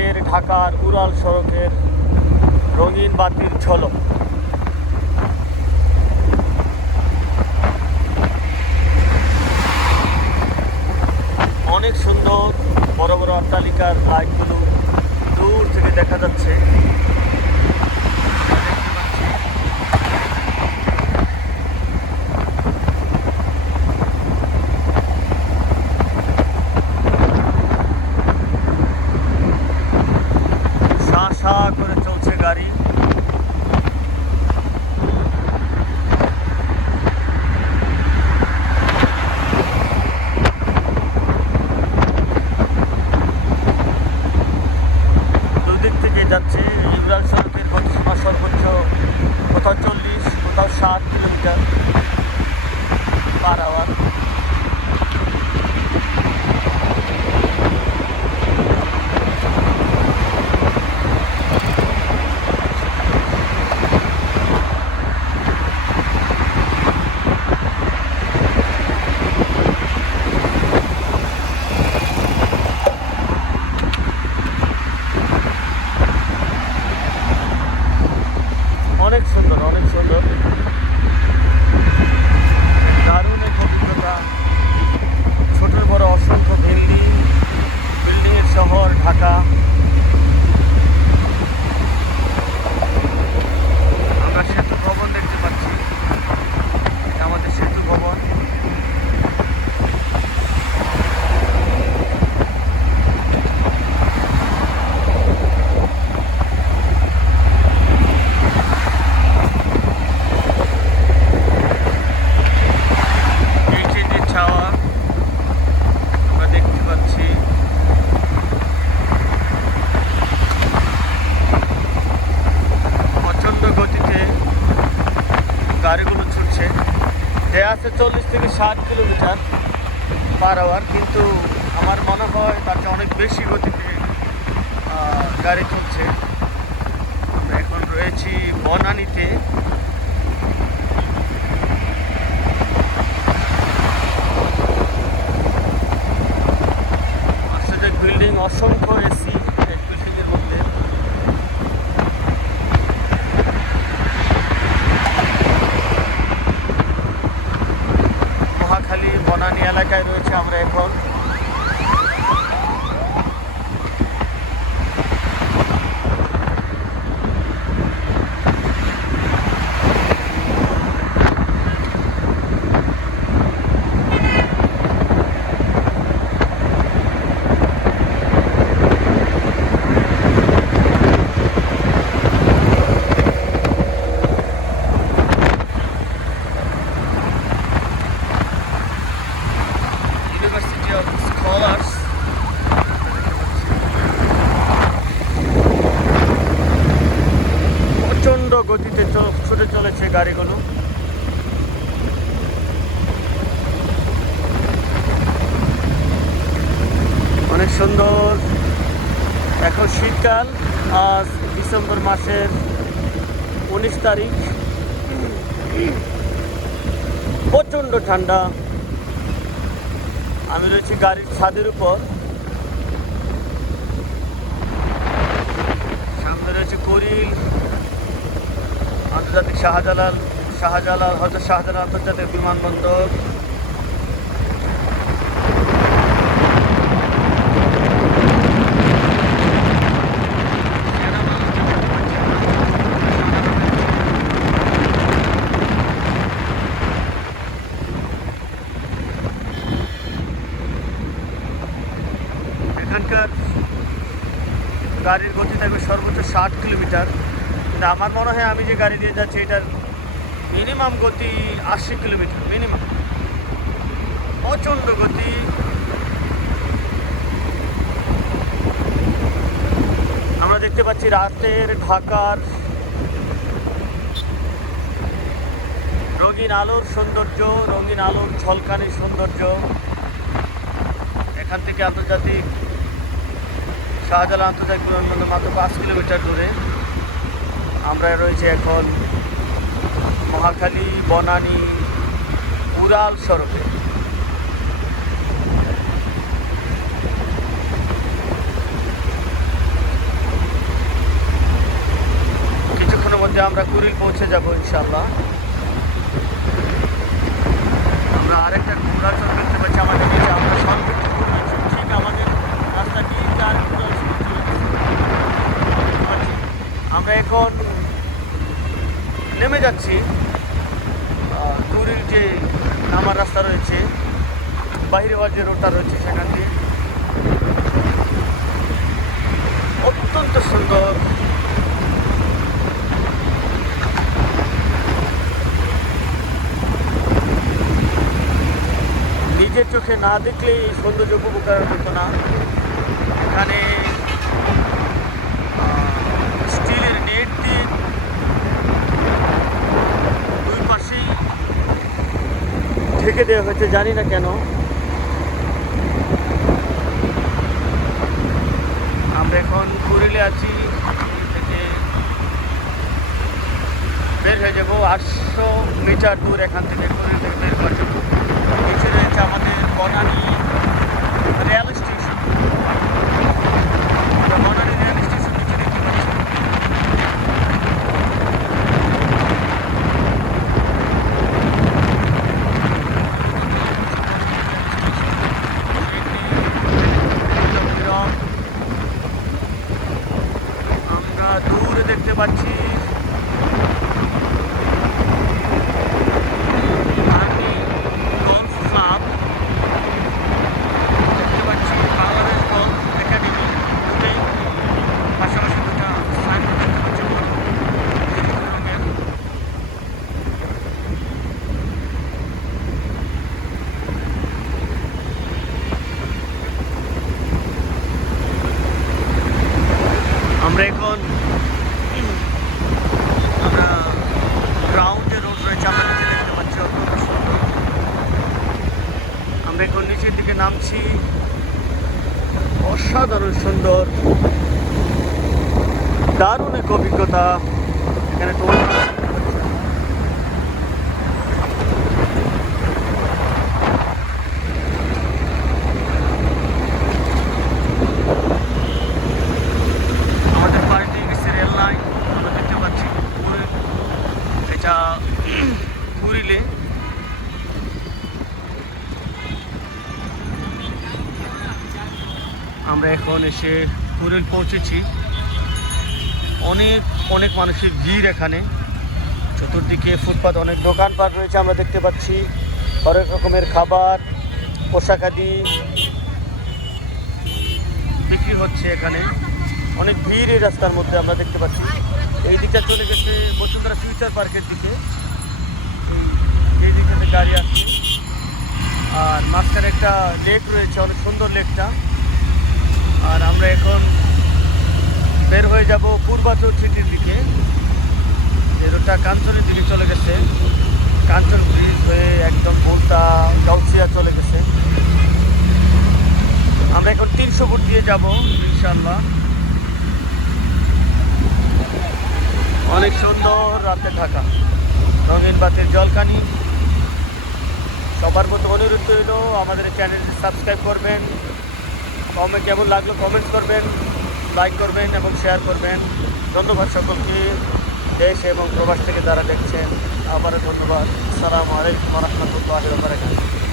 রাতের ঢাকার উড়াল সড়কের রঙিন বাতির ঝলক। অনেক সুন্দর বড় বড় অট্টালিকার লাইটগুলো দূর থেকে দেখা যাচ্ছে। শা করে চলছে গাড়ি। দুদিক থেকে যাচ্ছে। উড়াল সড়কের গতিসীমা সর্বোচ্চ কোথাও 40, কোথাও 60 কিলোমিটার পার আওয়ার। অনেক সুন্দর, অনেক সুন্দর, দারুণ এক অভিজ্ঞতা। ছোট বড় অসংখ্য বিল্ডিংয়ের শহর ঢাকা। আমরা সেতু ভবন দেখতে পাচ্ছি, এটা আমাদের সেতু ভবন। গাড়িগুলো ছুটছে, দেয়া আছে 40 থেকে 60 কিলোমিটার পার আওয়ার, কিন্তু আমার মনে হয় তার চেয়ে অনেক বেশি গতিতে গাড়ি চলছে। আমরা এখন রয়েছি বনানীতে। আসলে বিল্ডিং, অসংখ্য এসি এক বিল্ডিংয়ের মধ্যে। মহাখালী বনানী এলাকায় রয়েছে আমরা এখন। প্রচণ্ড গতিতে ছুটে চলেছে গাড়িগুলো। অনেক সুন্দর। এখন শীতকাল, আজ ডিসেম্বর মাসের 19 তারিখ। প্রচণ্ড ঠান্ডা। আমি রয়েছি গাড়ির ছাদের উপর। সামনে রয়েছে কুড়িল আন্তর্জাতিক শাহজালাল হযরত শাহজালাল আন্তর্জাতিক বিমানবন্দর। এখানকার গাড়ির গতি থাকবে সর্বোচ্চ 60 কিলোমিটার, কিন্তু আমার মনে হয় আমি যে গাড়ি দিয়ে যাচ্ছি এটার মিনিমাম গতি 80 কিলোমিটার মিনিমাম। প্রচণ্ড গতি। আমরা দেখতে পাচ্ছি রাতের ঢাকার রঙিন আলোর সৌন্দর্য, রঙিন আলোর ঝলকানির সৌন্দর্য। এখান থেকে আন্তর্জাতিক শাহজালাল আন্তর্জাতিক বিমানবন্দর মাত্র 5 কিলোমিটার দূরে। আমরা রয়েছি এখন মহাখালী বনানী উড়াল সড়কে। মধ্যে আমরা কুড়িল পৌঁছে যাব ইনশাল্লাহ। আমরা আরেকটা ঘোড়া চর দেখতে পাচ্ছি আমাদের নিচে। আমরা সর্বোচ্চ ঘুরেছি, ঠিক আমাদের রাস্তাটি 4 কিলোমিটার চলে গেছে। আমরা এখন নেমে যাচ্ছি কুড়িল যে নামার রাস্তা রয়েছে, বাহিরে হওয়ার যে রোডটা রয়েছে সেখান দিয়ে। অত্যন্ত সুন্দর। নিজের চোখে না দেখলে এই সৌন্দর্য উপভোগ করার মতো না। এখানে স্টিলের নেট দিয়ে দুই পাশেই ঢেকে দেওয়া হয়েছে, জানি না কেন। আমরা এখন কুড়িলে আছি, থেকে বের হয়ে যাবো 800 মিটার দূর এখান থেকে, কুড়িল থেকে বের হয়ে যাবো। নিচে রয়েছে আমাদের Banani rail station. Banani rail station নিচে দেখতে পাচ্ছি। আমরা দূরে দেখতে পাচ্ছি আমরা এখন গ্রাউন্ডে রোড রয়েছে, আমরা নিচে দেখতে পাচ্ছি অত্যন্ত সুন্দর। আমরা এখন নিচের দিকে নামছি, অসাধারণ সুন্দর, দারুণ এক অভিজ্ঞতা। এখানে তো আমাদের পাশ দিয়ে গেছে রেল লাইন, আমরা দেখতে পাচ্ছি। এটা কুড়িলে। আমরা এখন এসে কুড়িল পৌঁছেছি। অনেক অনেক মানুষের ভিড় এখানে। চতুর্দিকে ফুটপাত, অনেক দোকানপাট রয়েছে আমরা দেখতে পাচ্ছি। হরেক রকমের খাবার, পোশাকাদি বিক্রি হচ্ছে এখানে। অনেক ভিড় এই রাস্তার মধ্যে আমরা দেখতে পাচ্ছি। এই দিকটা চলে গেছে বসুন্ধরা ফিউচার পার্কের দিকে, এই দিক থেকে গাড়ি আসছে। আর মাঝখানে একটা লেক রয়েছে, অনেক সুন্দর লেকটা। আর আমরা এখন বের হয়ে যাব পূর্বাচল সিটির দিকে। এই রোডটা কাঞ্চনের দিকে চলে গেছে, কাঞ্চন ব্রিজ হয়ে একদম বোলতা গাউসিয়া চলে গেছে। আমরা এখন 300 ফুট দিয়ে যাব ইনশাল্লাহ। অনেক সুন্দর রাতে ঢাকা, রঙিন বাতির জলকানি। সবার মতো অনুরোধ রইল আমাদের চ্যানেলটি সাবস্ক্রাইব করবেন, কেমন লাগলো কমেন্টস করবেন, লাইক করবেন এবং শেয়ার করবেন। ধন্যবাদ সকলকে, দেশ এবং প্রবাস থেকে যারা দেখছেন। আবারও ধন্যবাদ। আসসালামু আলাইকুম ওয়া রাহমাতুল্লাহি ওয়া বারাকাতুহু।